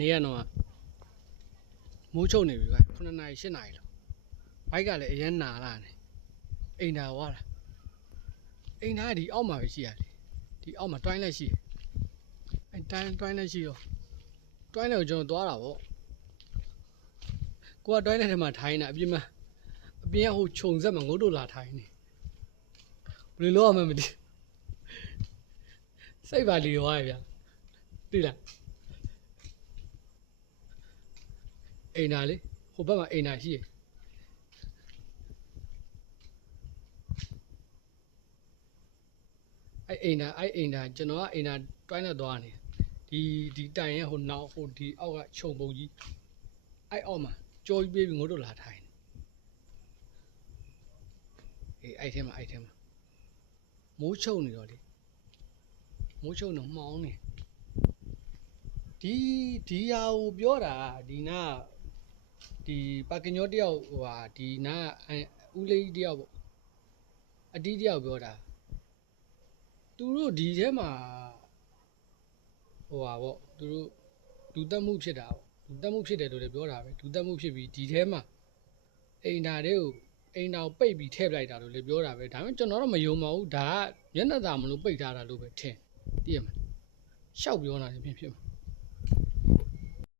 နေ့ကတော့မိုးချုပ်နေပြီဗျ9 နာရီ10 နာရီလောက်ဘိုက်ကလည်းအရင်နာလာနေအိမ်သာဝါလာအိမ်သားဒီအောက်မှာပဲရှိရတယ်ဒီအောက်မှာတွိုင်းလက်ရှိအဲတွိုင်းလက်ရှိတော့တွိုင်းလက်ကိုကျွန်တော်သွားတာပေါ့ကိုကတွိုင်းလက်ထဲမှာထိုင်းနေတာအပြင်ကဟိုခြုံဆက်မှာငုတ်တို့လာထိုင်းနေဘယ်လိုလုပ်ရမှမသိစိတ်ပါလီရောရဗျသိလားအိမ်သားလေဟိုဘက်မှာအိမ်သားရှိရအိမ်သားကျွန်တော်ကအိမ်သားတွိုင်းလက်သွားနေဒီတိုင်ရဲ့ဟိုနောက်ဟိုဒီအောက်ကခြုံပုံကြီးအောက်မှာကြောကြီးပေးပြီးငုတ်တို့လာထိုင်းအေးအဲ့ထဲမှာမိုးချုပ်နေတော့လေမိုးချုပ်တော့မှောင်းနေဒီဟာကိုပြောတာဒီနာဒီပါကင်ညောတယောက်ဟိုဟာဒီနာဦးလေးတယောက်ပေါ့အတီးတယောက်ပြောတာသူတို့ဒီထဲမှာဟိုဟာပေါ့သူတို့လူတက်မှုဖြစ်တာပေါ့လူတက်မှုဖြစ်တယ်လို့လည်းပြောတာပဲလူတက်မှုဖြစ်ပြီးဒီထဲမှာအိမ်သားကိုပိတ်ပြီးထည့်ပလိုက်တာလို့လည်းပြောတာပဲဒါပေမဲ့ကျွန်တော်တော့မယုံပါဘူးဒါကမျက်နှာသာမလို့ပိတ်ထားတာလို့ပဲထင်သိရမလားရှောက်ပြောနေတာဖြစ်မှာ